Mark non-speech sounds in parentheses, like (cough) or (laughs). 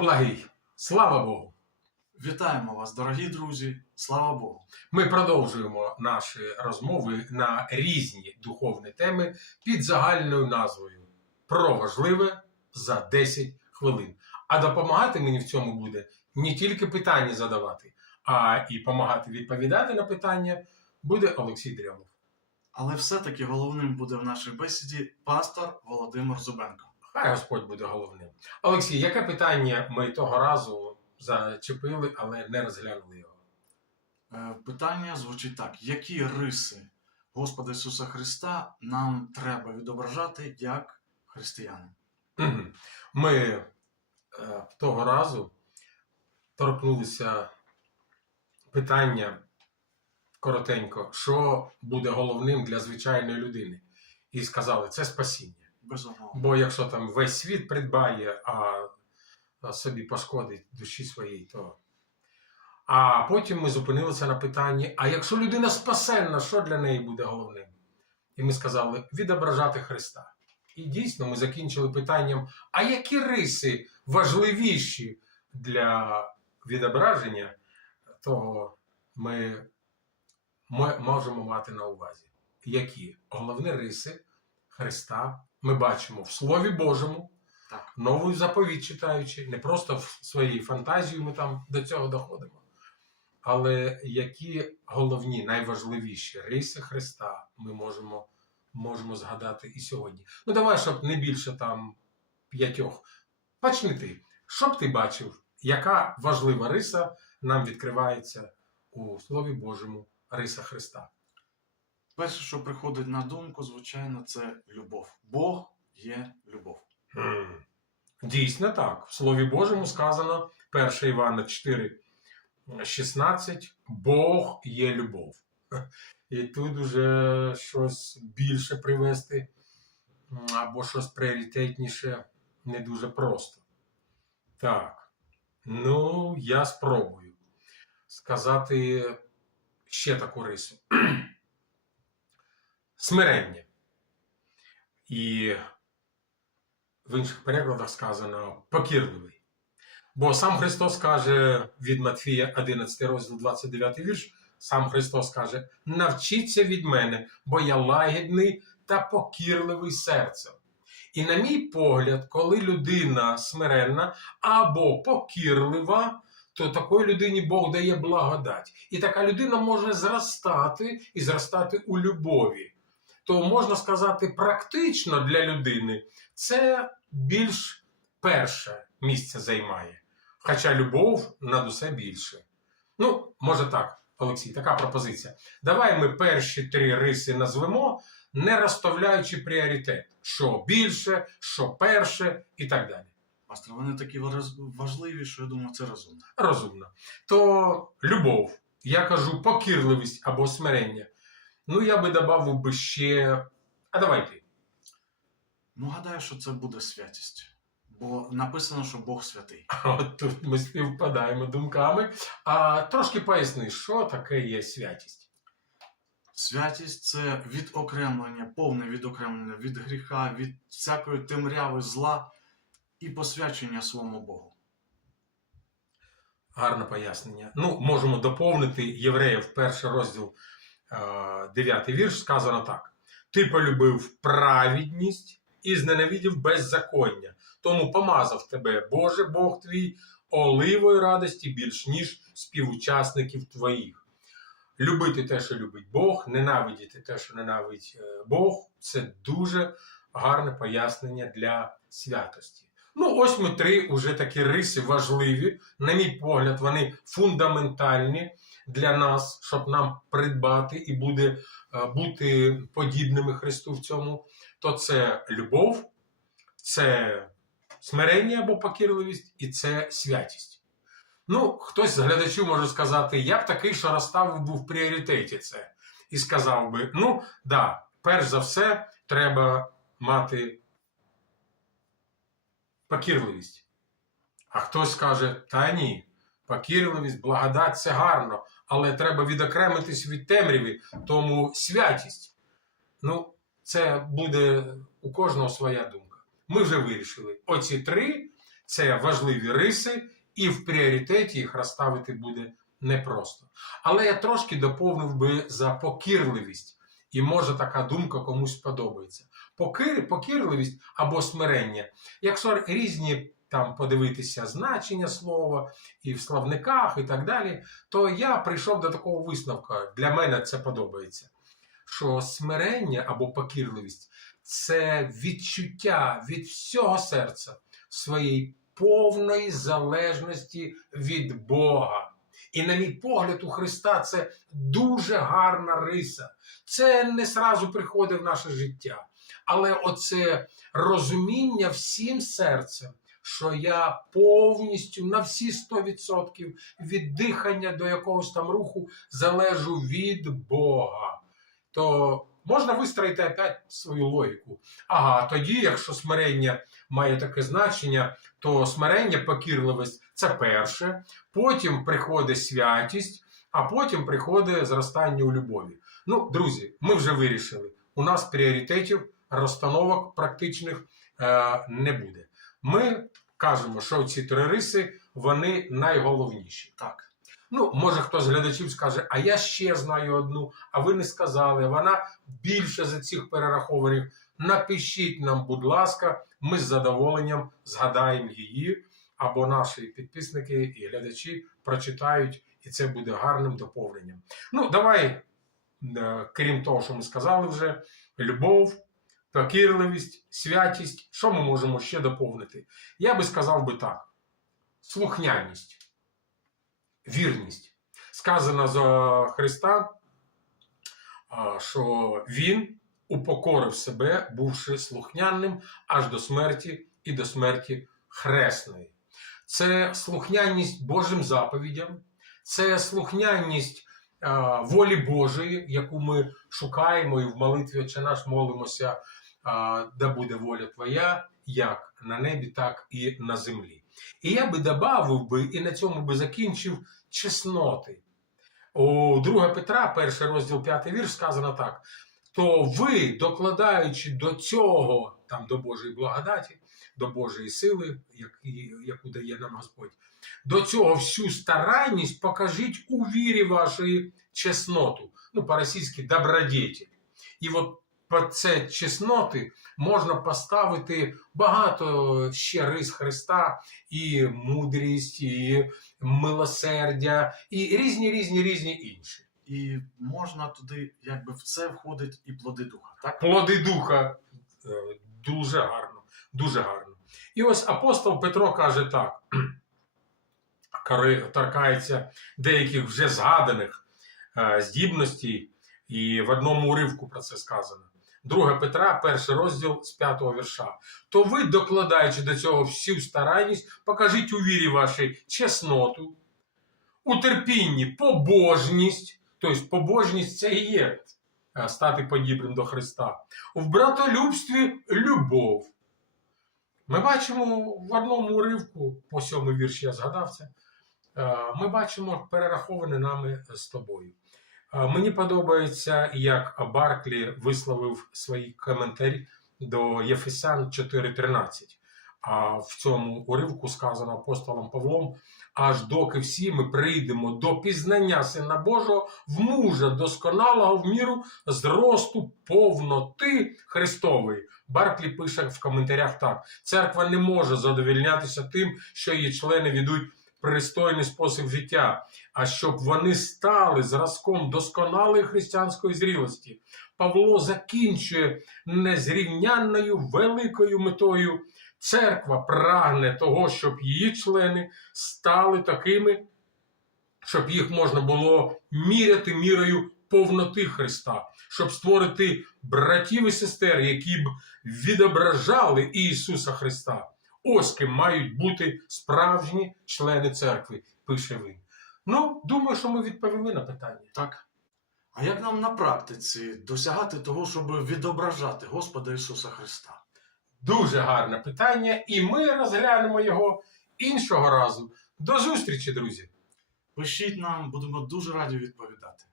благий! Слава Богу! Вітаємо вас, дорогі друзі! Слава Богу! Ми продовжуємо наші розмови на різні духовні теми під загальною назвою Про важливе за 10 хвилин. А допомагати мені в цьому буде не тільки питання задавати, а і допомагати відповідати на питання буде Олексій Дрямов. Але все-таки головним буде в нашій бесіді пастор Володимир Зубенко. Хай Господь буде головним. Олексій, яке питання ми того разу зачепили, але не розглянули його? Е, Питання звучить так: які риси Господа Ісуса Христа нам треба відображати як християни? Ми е, того разу торкнулися питання коротенько, що буде головним для звичайної людини. І сказали, це спасіння. Безумовно. Бо якщо там весь світ придбає, а собі пошкодить душі своїй, то. А потім ми зупинилися на питанні: а якщо людина спасенна, що для неї буде головним? І ми сказали відображати Христа. І дійсно ми закінчили питанням: а які риси важливіші для відображення, того ми, ми можемо мати на увазі. Які головні риси Христа ми бачимо в Слові Божому, Так. новий заповідь читаючи, не просто в своїй фантазії ми там до цього доходимо. Але які головні, найважливіші риси Христа ми можемо, можемо згадати і сьогодні. Ну, давай, щоб не більше там п'ятьох. Почни ти. Що б ти бачив, яка важлива риса нам відкривається у Слові Божому риса Христа? Перше, що приходить на думку, звичайно, це любов. Бог є любов. М. Дійсно так. В Слові Божому сказано 1 Івана 4, 16, Бог є любов. (laughs) І тут уже щось більше привести, або щось пріоритетніше не дуже просто. Так. Ну, я спробую сказати ще таку рису. (clears throat) Смирення. І в інших перекладах сказано покірливий. Бо сам Христос каже від Матфія 11 розділ 29 вірш, сам Христос каже: навчіться від мене, бо я лагідний та покірливий серцем. І, на мій погляд, коли людина смиренна або покірлива, то такої людині Бог дає благодать. І така людина може зростати і зростати у любові. То можна сказати, практично для людини це більш перше місце займає. Хоча любов над усе більше. Ну, може так, Олексій, така пропозиція. Давай ми перші три риси назвемо, не розставляючи пріоритет, що більше, що перше і так далі. Пастор, вони такі важливі, що я думаю, це розумно. Розумно. То любов, я кажу, покірливість або смирення. Ну, я би додав би ще. А давай ти. Ну, гадаю, що це буде святість. Бо написано, що Бог святий. (laughs) От тут ми співпадаємо думками. А трошки поясни, що таке є святість. Святість це відокремлення, повне відокремлення від гріха, від всякої темряви, зла і посвячення своєму Богу. Гарне пояснення. Ну, можемо доповнити Євреїв перший розділ, е, 9 вірш, сказано так: Ти полюбив праведність і зненавидів беззаконня, тому помазав тебе, Боже Бог твій, оливою радості більш ніж співучасників твоїх. Любити те, що любить Бог, ненавидіти те, що ненавидить е, Бог, це дуже гарне пояснення для святості. Ну, ось ми три уже такі риси важливі. На мій погляд, вони фундаментальні для нас, щоб нам придбати і буде е, бути подібними Христу в цьому. То це любов, це смирення або покірливість, і це святість. Ну, хтось з глядачів може сказати, я б такий, що розставив був в пріоритеті це. І сказав би: ну, да, перш за все, треба мати покірливість. А хтось каже, та ні, покірливість, благодать це гарно, але треба відокремитись від темряви, тому святість. Ну, це буде у кожного своя думка. Ми вже вирішили. Оці три це важливі риси, і в пріоритеті їх розставити буде непросто. Але я трошки доповнив би за покірливість, і може така думка комусь сподобається. Покірливість або смирення. Якщо різні там подивитися значення слова і в словниках, і так далі, то я прийшов до такого висновка. Для мене це подобається. Що смирення або покірливість це відчуття від всього серця своєї повної залежності від Бога. І, на мій погляд, у Христа це дуже гарна риса. Це не сразу приходить в наше життя. Але оце розуміння всім серцем, що я повністю на всі 100% від дихання до якогось там руху залежу від Бога, то можна вистроїти опять свою логіку. Ага, тоді, якщо смирення має таке значення, то смирення, покірливість це перше, потім приходить святість, а потім приходить зростання у любові. Ну, друзі, ми вже вирішили. У нас пріоритетів розстановок практичних е, не буде. Ми кажемо, що ці три риси вони найголовніші. Так. Ну, може, хто з глядачів скаже, а я ще знаю одну, а ви не сказали. Вона більше за цих перерахованих. Напишіть нам, будь ласка, ми з задоволенням згадаємо її, або наші підписники і глядачі прочитають, і це буде гарним доповненням. Ну, давай, е, крім того, що ми сказали вже, любов, покірливість, святість. Що ми можемо ще доповнити? Я би сказав би так: слухняність вірність. Сказано за Христа, що Він упокорив себе, бувши слухняним аж до смерті і до смерті хресної. Це слухняність Божим заповідям, це слухняність волі Божої, яку ми шукаємо і в молитві Отче наш молимося, да буде воля Твоя, як на небі, так і на землі. І я би додав би, і на цьому би закінчив чесноти. У 2 Петра, перший розділ 5 вірш, сказано так: то ви, докладаючи до цього, там до Божої благодаті, до Божої сили, яку дає нам Господь, до цього всю старанність покажіть у вірі вашої чесноту. Ну, по-російськи добродетель. І от це чесноти можна поставити багато ще рис Христа, і мудрість, і милосердя, і різні, різні, різні інші. І можна туди, якби в це входить і плоди духа. Так? Плоди духа е, дуже гарно, дуже гарно. І ось апостол Петро каже так: (clears throat) торкається деяких вже згаданих е, здібностей, і в одному уривку про це сказано. 2 Петра, перший розділ з 5 вірша. То ви, докладаючи до цього всю старанність, покажіть у вірі вашій чесноту, у терпінні побожність, тобто побожність це і є е, стати подібним до Христа, в братолюбстві любов. Ми бачимо в одному уривку, по сьомий вірш я згадав це, е, ми бачимо перераховане нами з тобою. Мені подобається, як Барклі висловив свої коментарі до Єфесян 4.13. А в цьому уривку сказано апостолом Павлом: аж доки всі ми прийдемо до пізнання Сина Божого, в мужа досконалого в міру зросту повноти Христової. Барклі пише в коментарях так: церква не може задовільнятися тим, що її члени ведуть пристойний спосіб життя, а щоб вони стали зразком досконалої християнської зрілості. Павло закінчує незрівнянною великою метою. Церква прагне того, щоб її члени стали такими, щоб їх можна було міряти мірою повноти Христа, щоб створити братів і сестер, які б відображали Ісуса Христа. Ось ким мають бути справжні члени церкви, пише він. Ну, думаю, що ми відповіли на питання. так. А як нам на практиці досягати того, щоб відображати Господа Ісуса Христа? Дуже гарне питання, і ми розглянемо його іншого разу. До зустрічі, друзі! Пишіть нам, будемо дуже раді відповідати.